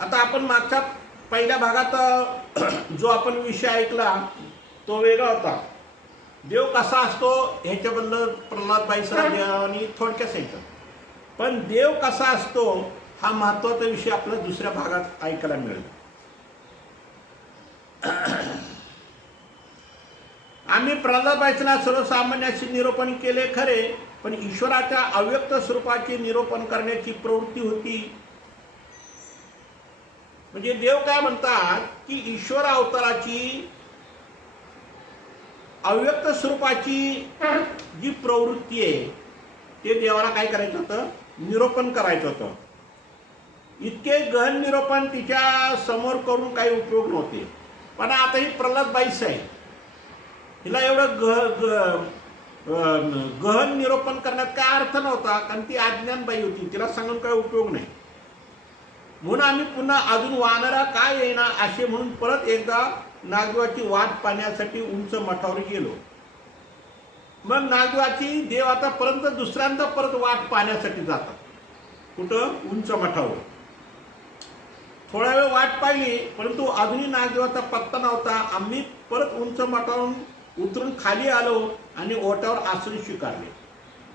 आता आपण मागच्या पहिल्या भागात जो आपण विषय ऐकला तो वेगळा होता. देव कसा असतो ह्याच्याबद्दल प्रल्हाद आणि थोडक्यात सांगितलं. पण देव कसा असतो हा महत्त्वाचा विषय आपल्याला दुसऱ्या भागात ऐकायला मिळेल. आम्ही प्रल्हाद सर्वसामान्याचे सर्वसामान्याशी निरूपण केले खरे पण ईश्वराच्या अव्यक्त स्वरूपाचे निरूपण करण्याची प्रवृत्ती होती. म्हणजे देव काय म्हणतात की ईश्वर अवताराची अव्यक्त स्वरूपाची जी प्रवृत्ती आहे ते देवाला काय करायचं होतं? निरोपण करायचं होतं. इतके गहन निरोपण तिच्या समोर करून काही उपयोग नव्हते. पण आता ही प्रल्हाद बाईस आहे. हिला एवढं गह ग- गहन निरोपण करण्यात काय अर्थ नव्हता कारण ती आज्ञानबाई होती. तिला सांगून काय उपयोग नाही. म्हणून आम्ही पुन्हा अजून वानरा काय येईना असे म्हणून परत एकदा नागदेवाची वाट पाहण्यासाठी उंच मठावर गेलो. मग नागदेवाची देव आता परत दुसऱ्यांदा परत वाट पाहण्यासाठी जातात. कुठं? उंच मठावर. थोडा वेळ वाट पाहिली परंतु अजूनही नागदेवाचा पत्ता नव्हता. आम्ही परत उंच मठावरून उतरून खाली आलो आणि ओट्यावर आसन स्वीकारले.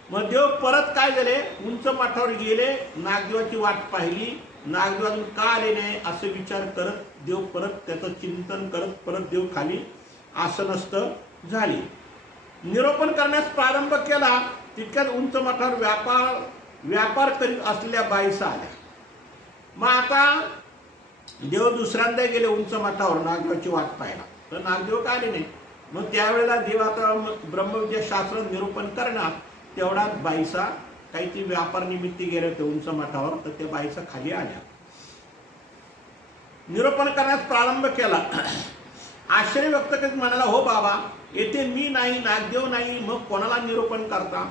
मग देव परत काय झाले? उंच मठावर गेले नागदेवाची वाट पाहिली. नागदेवातून का आले नाही? असे विचार करत देव परत त्याचं चिंतन करत परत देव खाली आसनस्थ झाले. निरोपण करण्यास प्रारंभ केला. तितक्यात उंच मठावर व्यापार व्यापार करीत असलेल्या बाईसा आल्या. मग आता देव दुसऱ्यांदा गेले उंच मठावर नागदेवाची वाट पाहायला. तर नागदेव का आले नाही? मग त्यावेळेला देव आता मग ब्रह्मविद्या शास्त्र निरूपण करणार तेवढ्यात बाईसा काहीतरी व्यापार निमित्त गेले होते उंच मठावर तर त्या बाईसा खाली आल्या. निरूपण करण्यास प्रारंभ केला. आश्चर्य व्यक्त करीत म्हणाला हो बाबा येथे मी नाही नागदेव नाही मग कोणाला निरूपण करता?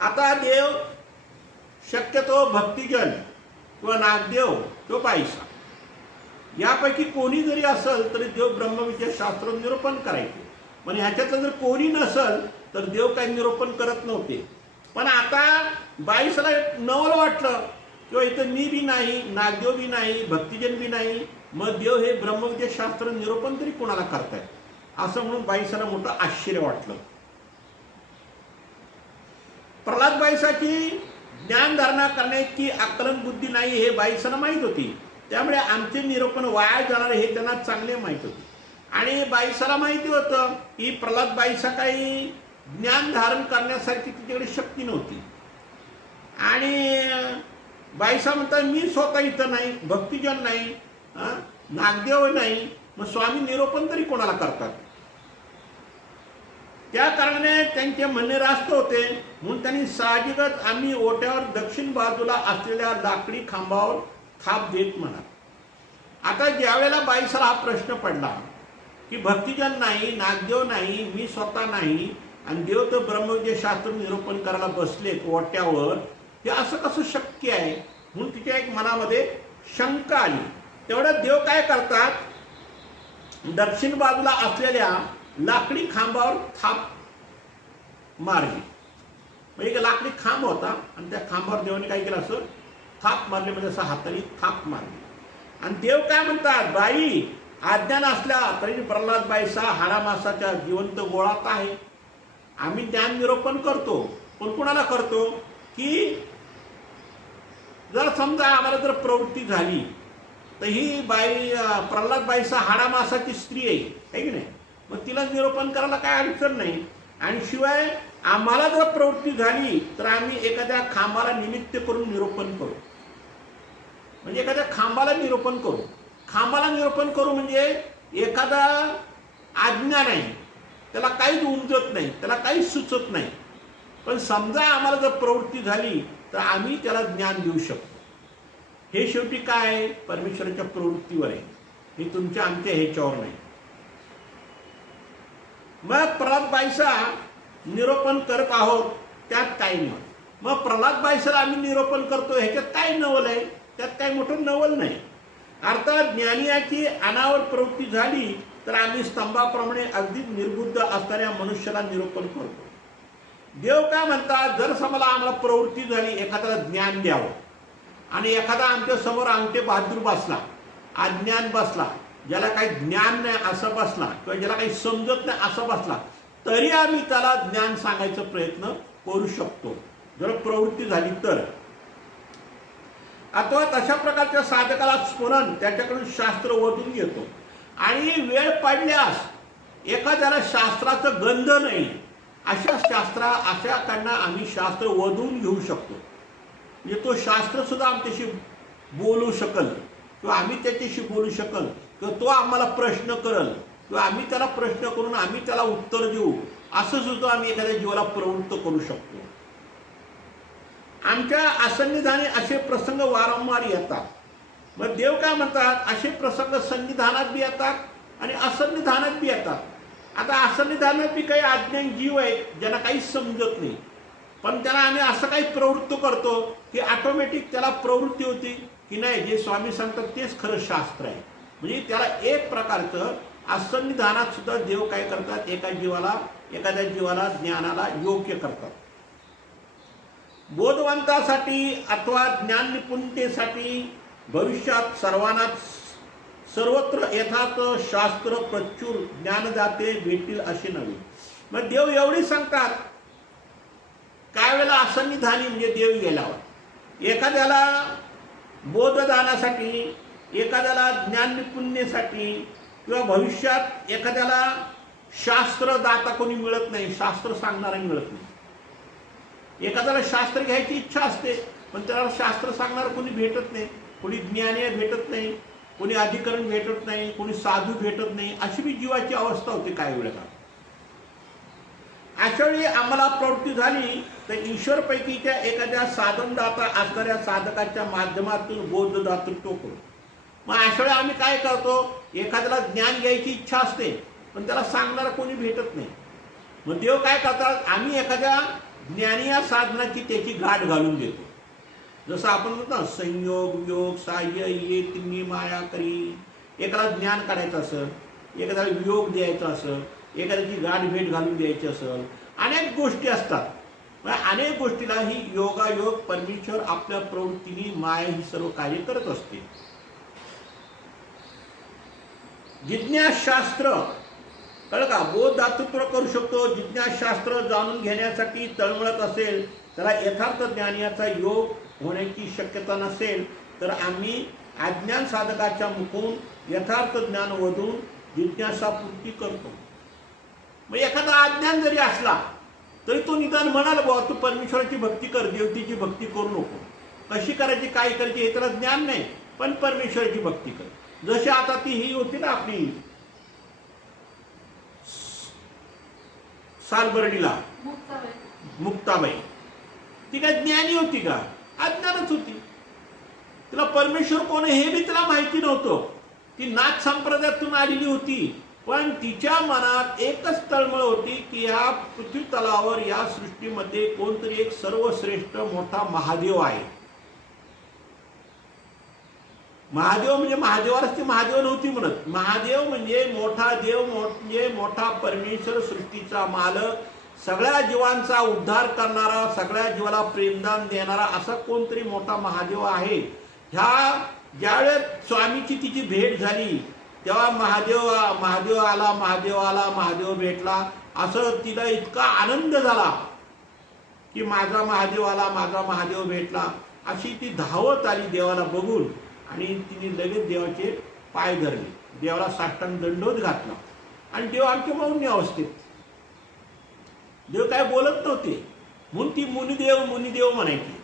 आता देव शक्यतो भक्तिजन किंवा नागदेव तो पायसा यापैकी कोणी जरी असेल तरी देव ब्रह्मविद्या शास्त्र निरूपण करायचे. पण ह्याच्यातलं जर कोणी नसल तर देव काही निरोपण करत नव्हते. पण आता बाईसला नवल वाटलं किंवा इथं मी बी नाही नागदेव बी नाही भक्तिजन बी नाही मग देव हे ब्रह्मविद्या शास्त्र निरोपण तरी कोणाला करतायत? असं म्हणून बाईसाला मोठं आश्चर्य वाटलं. प्रल्हाद बाईसाची ज्ञानधारणा करण्याची आकलन बुद्धी नाही हे बाईसाला माहीत होती. त्यामुळे आमचे निरोपण वाया जाणार हे त्यांना चांगले माहीत होते. आणि बाईसाला माहिती होतं की प्रल्हाद बाईसा काही ज्ञान धारण करण्यासारखी तिच्याकडे शक्ती नव्हती. आणि बाईसा म्हणतात मी स्वतः इथं नाही भक्तिजन नाही नागदेव नाही मग स्वामी निरोपण तरी कोणाला करतात? त्या कारणाने त्यांचे म्हणणे रास्त होते. म्हणून त्यांनी साहजिकच आम्ही ओट्यावर दक्षिण बाजूला असलेल्या लाकडी खांबावर थाप देत म्हणा आता ज्यावेळेला बाईसाला हा प्रश्न पडला की भक्तिजन नाही नागदेव नाही मी स्वतः नाही आणि देव तर ब्रह्मविद्या शास्त्र निरूपण करायला बसले वाट्यावर हे असं कसं शक्य आहे? म्हणून तिच्या एक मनामध्ये शंका आली. तेवढ्यात देव काय करतात? दक्षिण बाजूला असलेल्या लाकडी खांबावर थाप मारली. म्हणजे एक लाकडी खांब होता आणि त्या खांबावर देवाने काय केलं असं? थाप मारली म्हणजे असं हाताने थाप मारली. आणि देव काय म्हणतात? बाई अज्ञान असल्या तरी प्रल्हाद बाईसा हाडामासाच्या जिवंत गोळात आहे. आम्ही ज्ञान निरोपण करतो. पण कुणाला करतो? की जर समजा आम्हाला जर प्रवृत्ती झाली तर ही बाई प्रल्हाद बाईसा हाडामासाची स्त्री आहे है की नाही? मग तिला निरोपण करायला काय अडचण नाही. आणि शिवाय आम्हाला जर प्रवृत्ती झाली तर आम्ही एखाद्या खांबाला निमित्त करून निरोपण करू. म्हणजे एखाद्या खांबाला निरोपण करू. खांबाला निरोपण करू म्हणजे एखादा आज्ञा नाही. त्याला काहीच उमजत नाही. त्याला काहीच सुचत नाही. पण समजा आम्हाला जर प्रवृत्ती झाली तर आम्ही त्याला ज्ञान देऊ शकतो. हे शेवटी काय? आहे परमेश्वराच्या प्रवृत्तीवर आहे. हे तुमच्या आमच्या ह्याच्यावर नाही. मग प्रल्हाद बाईसा निरोपण करत आहोत त्यात काय नवल मग प्रल्हाद बाईसाला आम्ही निरोपण करतो ह्याच्यात काय नवल आहे? त्यात काय मोठं नवल नाही. अर्थात ज्ञानियाची अनावर प्रवृत्ती झाली तर आम्ही स्तंभाप्रमाणे अगदी निर्बुद्ध असणाऱ्या मनुष्याला निरूपण करतो. देव काय म्हणतात? जर समजा आम्हाला प्रवृत्ती झाली एखाद्याला ज्ञान द्यावं आणि एखादा आमच्यासमोर अंगठे बहादूर बसला अज्ञान बसला ज्याला काही ज्ञान नाही असं बसला किंवा ज्याला काही समजत नाही असं बसला तरी आम्ही त्याला ज्ञान सांगायचा प्रयत्न करू शकतो. जर प्रवृत्ती झाली तर. अथवा तशा प्रकारच्या साधकाला स्मरण त्याच्याकडून शास्त्र ओढून घेतो. आणि वेळ पडल्यास एखाद्याला शास्त्राचं गंध नाही अशा शास्त्रा अशाकडनं आम्ही शास्त्र वधून घेऊ शकतो. म्हणजे तो शास्त्रसुद्धा आमच्याशी बोलू शकल किंवा आम्ही त्याच्याशी बोलू शकल किंवा तो आम्हाला प्रश्न करल किंवा आम्ही त्याला प्रश्न करून आम्ही त्याला उत्तर देऊ असं सुद्धा आम्ही एखाद्या जीवाला प्रवृत्त करू शकतो. आमच्या असन्निधानी असे प्रसंग वारंवार येतात. मग देव काय म्हणतात? असे प्रसंग संविधानात बी येतात आणि असंविधानात बी येतात. आता असंविधानात बी काही अज्ञान जीव आहेत ज्यांना काहीच समजत नाही. पण त्याला आम्ही असं काही प्रवृत्त करतो की ऑटोमॅटिक त्याला प्रवृत्ती होती की नाही जे स्वामी सांगतात तेच खरं शास्त्र आहे. म्हणजे त्याला एक प्रकारचं असंविधानात सुद्धा देव काय करतात? एका जीवाला एखाद्या जीवाला ज्ञानाला योग्य करतात. बोधवंतासाठी अथवा ज्ञान निपुणतेसाठी भविष्यात सर्वांनाच सर्वत्र यथात शास्त्र प्रचूर ज्ञानदाते भेटतील असे नव्हे. मग देव एवढी सांगतात काय वेळेला असन्निधानी म्हणजे देव गेल्यावर? एखाद्याला बोधदानासाठी एखाद्याला ज्ञान निपुणतेसाठी किंवा भविष्यात एखाद्याला शास्त्रदाता कोणी मिळत नाही शास्त्र सांगणारा मिळत नाही. एखाद्याला शास्त्र घ्यायची इच्छा असते पण त्याला शास्त्र सांगणार कोणी भेटत नाही. कोणी ज्ञाने भेटत नाही कोणी अधिकरण भेटत नाही कोणी साधू भेटत नाही. अशी बी जीवाची अवस्था होती काही वेळेला अशा वेळी आम्हाला प्रवृत्ती झाली तर ईश्वरपैकीच्या एखाद्या साधनदाता असणाऱ्या साधकाच्या माध्यमातून बौद्ध दातृत्व करू मग अशा वेळी आम्ही काय करतो? एखाद्याला ज्ञान घ्यायची इच्छा असते पण त्याला सांगणारा कोणी भेटत नाही. मग देव काय करतात? आम्ही एखाद्या ज्ञानी या साधनाची त्याची गाठ घालून देतो. जसं आपण म्हणतो ना संयोग योग साह्य ये तिन्ही माया करी. एकाला ज्ञान काढायचं असेल एखाद्याला योग द्यायचा असेल एखाद्याची गाठ भेट घालून द्यायची असेल अनेक गोष्टी असतात. अनेक गोष्टीला ही योगायोग परमेश्वर आपल्या प्रवृत्तीने माया ही सर्व कार्य करत असते. जिज्ञासशास्त्र कळलं का बोधातृत्व करू शकतो जिज्ञासशास्त्र जाणून घेण्यासाठी तळमळत असेल त्याला यथार्थ ज्ञान याचा योग होण्याची शक्यता नसेल तर आम्ही अज्ञान साधकाच्या मुखून यथार्थ ज्ञान वधून जिज्ञासापूर्ती करतो. मग एखादा अज्ञान जरी असला तरी तो निदान म्हणाल बुवा तू परमेश्वराची भक्ती कर देवतेची भक्ती करू नको. कशी करायची काय करायची हे त्याला ज्ञान नाही पण परमेश्वराची भक्ती कर. जशी आता ती ही होती ना आपली सालबर्डीला. मुक्ताबाई. ती काय ज्ञानी होती का? अज्ञानच होती. तिला परमेश्वर कोण हे बी तिला माहिती नव्हतं. ती नाथ संप्रदायातून आलेली होती. पण तिच्या मनात एकच तळमळ होती की या पृथ्वी तलावर या सृष्टीमध्ये कोणतरी एक सर्वश्रेष्ठ मोठा महादेव आहे. महादेव म्हणजे महादेवालाच ती महादेव नव्हती म्हणत. महादेव म्हणजे मोठा देव म्हणजे मोठा परमेश्वर सृष्टीचा मालक सगळ्या जीवांचा उद्धार करणारा सगळ्या जीवाला प्रेमदान देणारा असा कोणतरी मोठा महादेव आहे. ह्या ज्यावेळेस स्वामीची तिची भेट झाली तेव्हा महादेव महादेव आला महादेव आला महादेव भेटला. असं तिला इतका आनंद झाला की माझा महादेव आला माझा महादेव भेटला. अशी ती धावत आली देवाला बघून. आणि तिने लगेच देवाचे पाय धरले. देवाला साष्टांग दंडोत घातला. आणि देव आमच्या मौन्य अवस्थेत. देव काय बोलत नव्हते. म्हणून ती मुनिदेव मुनिदेव म्हणायची.